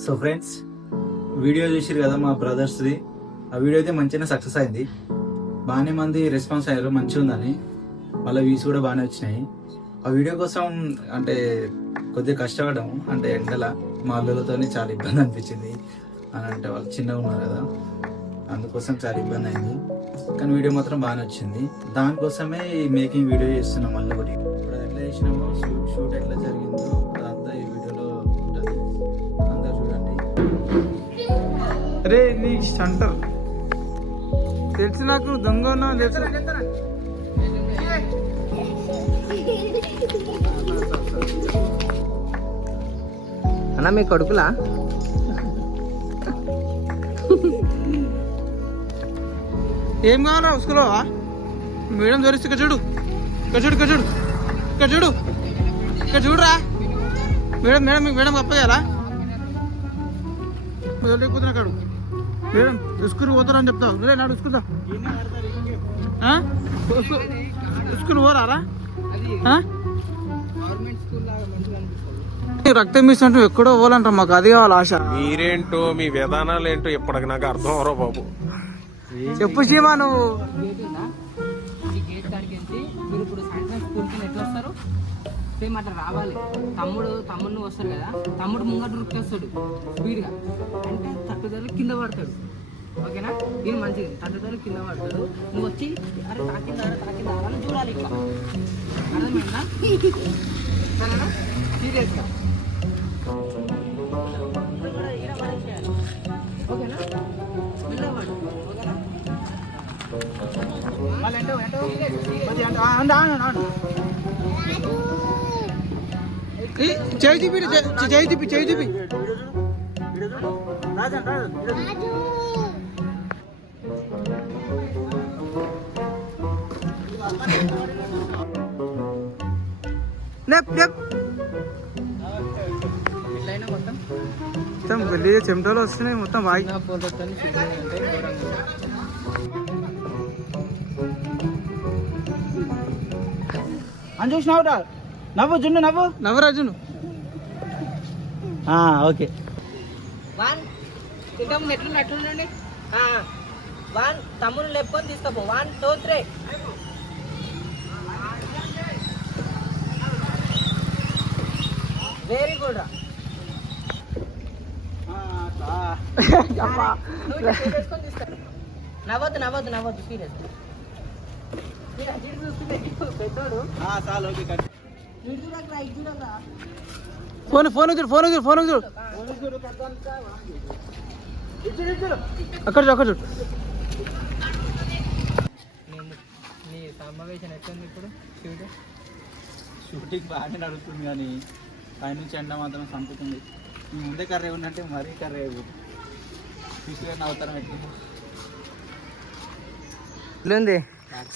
So friends, video చూసిరు కదా మా బ్రదర్స్ది. ఆ వీడియో అయితే మంచిగానే సక్సెస్ అయింది. బాగానే మంది రెస్పాన్స్ అయ్యారు, మంచిగా ఉందని. మళ్ళీ వ్యూస్ కూడా బాగానే వచ్చినాయి. ఆ వీడియో కోసం అంటే కొద్దిగా కష్టపడ్డాము. అంటే ఎండల మా అల్లులతో చాలా ఇబ్బంది అనిపించింది. అని అంటే వాళ్ళు చిన్నగా ఉన్నారు కదా, అందుకోసం చాలా ఇబ్బంది అయింది. కానీ వీడియో మాత్రం బాగానే వచ్చింది. దానికోసమే ఈ మేకింగ్ వీడియో చేస్తున్నాం. మళ్ళీ ఒకటి ఇప్పుడు ఎట్లా చేసినామో, షూట్ ఎట్లా జరిగిందో అదంతా ఈ వీడియోలో ఉంటుంది. అందరు చూడండి. అరే నీ సెంటర్ తెలుసు, నాకు దొంగ ఉన్నా తెలుసు. అన్న మీ కొడుకులా? ఏం కావాలా స్కూల్లో? మేడం దొరిస్తే ఇక్కడ చూడు, ఇక్కడ చూడు, ఇక్కడ చూడు, ఇక్కడ చూడు, ఇక్కడ చూడరా. మేడం మేడం మీకు మేడం అప్పయ్యాలా? లేకపోతున్నా కాడు మేడం స్కూల్ పోతారని చెప్తావు. లే నాడు స్కూల్ స్కూల్ పోరారా? రక్తం ఇస్తుంటే ఎక్కడో పోవాలంటారు. మాకు అది కావాలి ఆశ. మీరేంటో మీ విధానాలు ఏంటో ఇప్పటికి నాకు అర్థం అవరో బాబు. చెప్పు సీమా నువ్వు. గేట్ కాడికి వెళ్తే మీరు ఇప్పుడు సాయంత్రం స్కూల్కి ఎట్లా వస్తారు? సేమ్ అట్లా రావాలి. తమ్ముడు వస్తారు కదా, తమ్ముడు ముంగట రుక్కేస్తాడు స్పీడ్గా. అంటే తట్టుదల కింద పడతాడు. ఓకేనా? ఇది మంచిది. తట్టుదల కింద పడతాడు. నువ్వు వచ్చి అరే తాకిందా అని చూడాలి. ఇట్లా అర్థమైందా? సరేనా? సీరియస్గా ఓకేనా? వెళ్ళవాడు. ఓకేనా? చేయి చూపి, చేయి చూపి, చేయి చూపి. మొత్తం వెళ్ళి చెమటలు వస్తున్నాయి మొత్తం. వాయి అని చూసినావు. నవ్వు జున్ను, నవ్వు నవ్వురా జున్ను. ఓకే. ఎట్లుండండి. వన్ తమ్ముడు లేపుకొని తీసుకోపో. 1 2 3. వెరీ గుడ్ రా. నవ్వద్దు సీరియస్. పెద్దోడు ఫోన్ చూడు. అక్కడ చూడు. నీ సమావేశం ఎట్లుంది ఇప్పుడు? షూటింగ్ బాగానే నడుస్తుంది, కానీ పైనుంచి ఎండ మాత్రం చంపుతుంది. మీ ముందే కర్రీ ఉన్నట్టే మరీ కర్రీ అయిపోతుంది. తీసుకుని అవతారం ఎట్లుంది?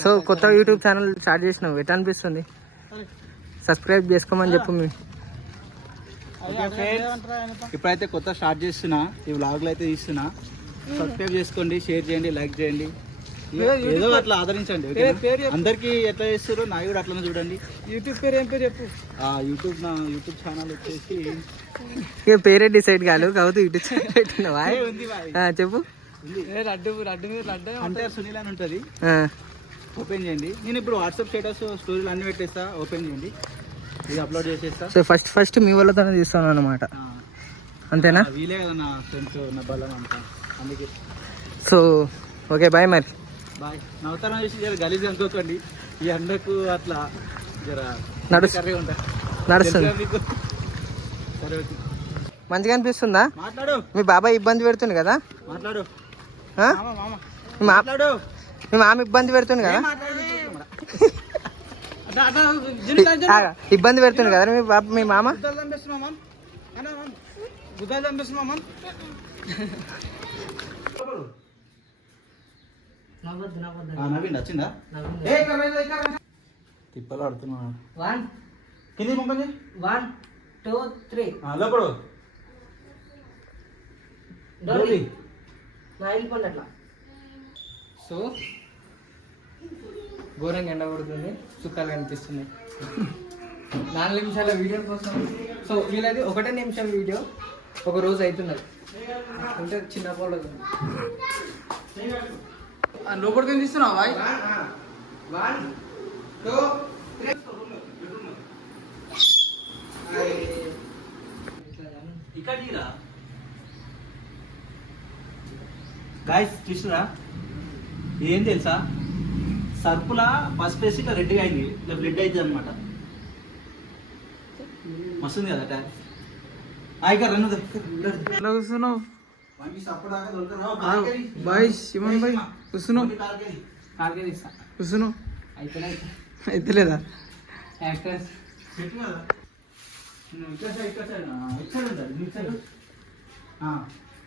సో కొత్త యూట్యూబ్ ఛానల్ స్టార్ట్ చేసినావు, ఎట్లా అనిపిస్తుంది? సబ్స్క్రైబ్ చేసుకోమని చెప్పు. ఇప్పుడైతే కొత్త స్టార్ట్ చేస్తున్నా, ఈ వ్లాగ్లు అయితే తీస్తున్నా. సబ్స్క్రైబ్ చేసుకోండి, షేర్ చేయండి, లైక్ చేయండి. ఏదో అట్లా ఆదరించండి. అందరికి ఎట్లా చేస్తారో నా కూడా అట్లనే చూడండి. యూట్యూబ్ పేరు ఏం పేరు చెప్పు. నా యూట్యూబ్ ఛానల్ వచ్చేసి ఇక పేరే డిసైడ్ కాదు కాబట్టి యూట్యూబ్ ఛానల్ పెట్టినావా? చెప్పు. లడ్డు అంటే సునీల్ అని ఉంటుంది, ఓపెన్ చేయండి. నేను ఇప్పుడు వాట్సాప్ స్టేటస్ స్టోరీలు అన్ని పెట్టేస్తా, ఓపెన్ చేయండి. ఇది అప్లోడ్ చేసేస్తా. సో ఫస్ట్ మీ వాళ్ళతోనే తీస్తాను అన్నమాట, అంతేనా? వీలే కదా నా ఫ్రెండ్స్, నా బలం అంతా, అందుకే. సో ఓకే, బాయ్ మరి. బాయ్. నవతరం చేసి జర గలీజ్ అనుకోకండి. ఈ ఎండకు అట్లా జర కర్రీ ఉంటా నడుస్తుంది. సరే ఓకే. మంచిగా అనిపిస్తుందా? మాట్లాడు. మీ బాబాయ్ ఇబ్బంది పెడుతుంది కదా? మాట్లాడు. మీ మామ ఇబ్బంది పెడుతుంది కదా? ఇబ్బంది పెడుతుంది కదా మీ మామ? నవీన్ వచ్చిందా? తిప్పలు ఆడుతున్నా. 1 కింది పంపండి. 1 2 3. లోపడు అట్లా. సో ఘోరంగా ఎండ పడుతుంది, చుక్కలు కనిపిస్తున్నాయి. 4 నిమిషాల వీడియో కోసం. సో వీళ్ళది 1 నిమిషం వీడియో, ఒక రోజు అవుతున్నది అంటే చిన్న పోలేదు లోపలికి ఏం తీస్తున్నావు బాయ్? గాయస్ చూసిరా ఏం తెలుసా, సర్పులా ఫస్ట్ వేసి ఇట్లా రెడ్గా అయింది, ఇట్లా బ్లడ్ అవుతుంది అనమాట. మస్తుంది కదా ట్యాక్. ఇక్కడ రన్ను ఎట్లా కూర్చున్నావు బాయ్? శివన్ బాయ్ కూర్చున్నావు? కాల్కే తీస్తా కూర్చున్నావు అయితే అయితే లేదా? యాక్టర్స్ చెట్టు కదా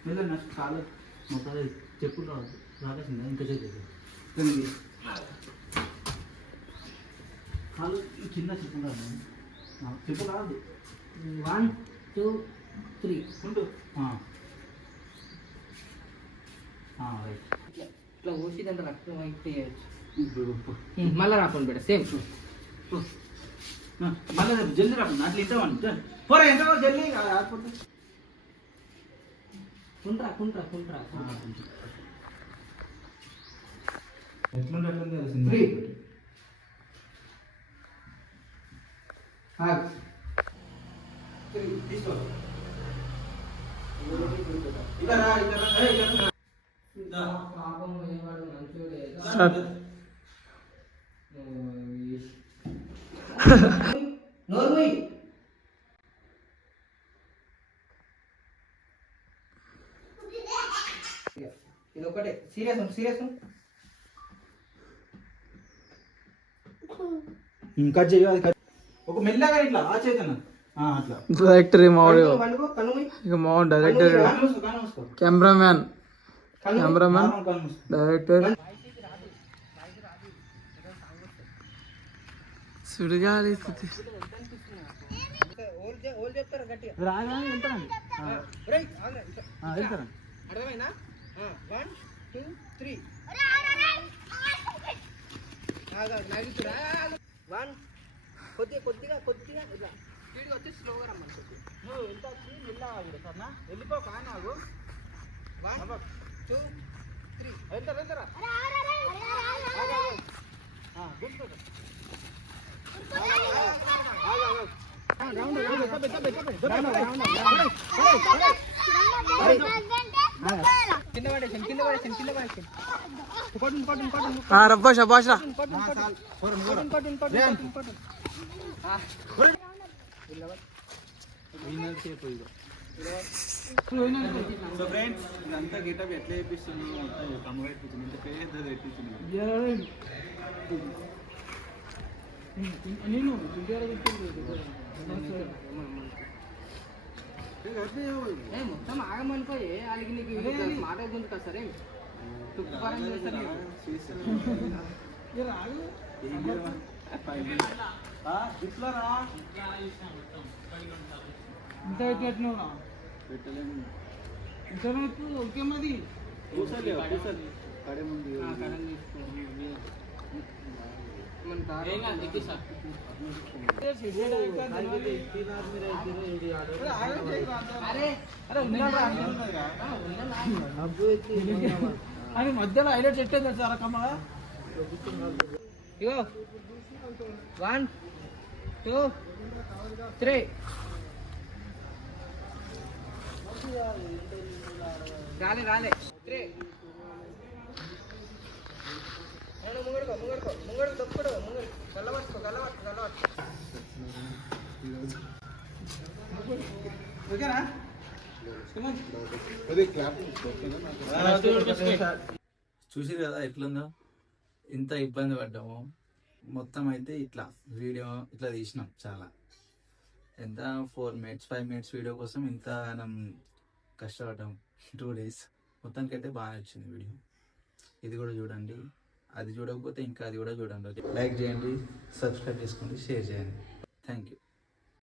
వెళ్ళండి కాలు మొత్తం చెప్పులు రాదు రాకేసిందా ఇంకా చెప్పేది కాలు చిన్న చెప్పులు రాదు, చెప్పులు రాదు. 1 2 3 ఉండు రైట్. ఇట్లా ఊసి దాంట్లో రక్తం అయితే మళ్ళీ రాకుండా బిడ్డ సేమ్ మళ్ళీ జల్దీ రాకుండా అట్లా ఇంటామని పోరా ఎంత జల్దీ రాకపోతే కుంట్రా కుంట్రా కుంట్రా ఎట్లుంటే Three. తీసుకో ఇక్కడ రా, ఇక్కడ రా, ఇక్కడ రా. పాపం పోయేవాడు మంచోడే నోర్మై ఇది ఒకటే సీరియస్ కట్ చేయ ఒక మెల్లగా ఇట్లా ఆ చేతన అట్లా డైరెక్టర్ మావాడు, కన్ను ఇక మావాడు డైరెక్టర్, కెమెరామ్యాన్, డైరెక్టర్, సుడిగాలి ఓల్ చెప్తారు గట్టిగా అర్థమైనా 1 2 3 నాగుతురా 1 కొద్దిగా ఇలా స్పీడ్గా వచ్చి స్లోగా రమ్మని నువ్వు ఎంత వచ్చి మెల్లగా కూడా సరేనా వెళ్ళిపో కానాగు 1 2 3 వెళ్తారా కింద పడేసాను రబ్బా షబాష్ రా. సో ఫ్రెండ్స్ ఇదంతా గెటప్ ఎట్లా వేపిస్తుంది కమ్మ వేపించింది ఇంత పేద వేపించింది. నేను మొత్తం ఆగమనుకోయే వాళ్ళకి నీకు మాట గుంజుతా సరే తుప్పరం చేస్తారు ఇంత ఎట్లా పెట్టలేము ఇంటర్నెట్ ఓకే మరి కూసలే కడే ముందు కடன் తీసుకోండి మన అని మధ్యలో హైలైట్ చెట్టేది సార్ కమ్మ ఇగో 1 2 3 రాలే 3 ముంగడు తప్పుడు గల్లబట్టుకో ఓకేనా? చూసిరు కదా ఎట్లుందో, ఇంత ఇబ్బంది పడ్డాము. మొత్తం అయితే ఇట్లా వీడియో ఇట్లా తీసినాం. చాలా ఎంత 4 minutes 5 minutes వీడియో కోసం ఇంత మనం కష్టపడ్డాం 2 days. మొత్తానికైతే బాగా వచ్చింది వీడియో. ఇది కూడా చూడండి, అది చూడకపోతే ఇంకా అది కూడా చూడండి. లైక్ చేయండి, సబ్స్క్రైబ్ చేసుకోండి, షేర్ చేయండి. Thank you.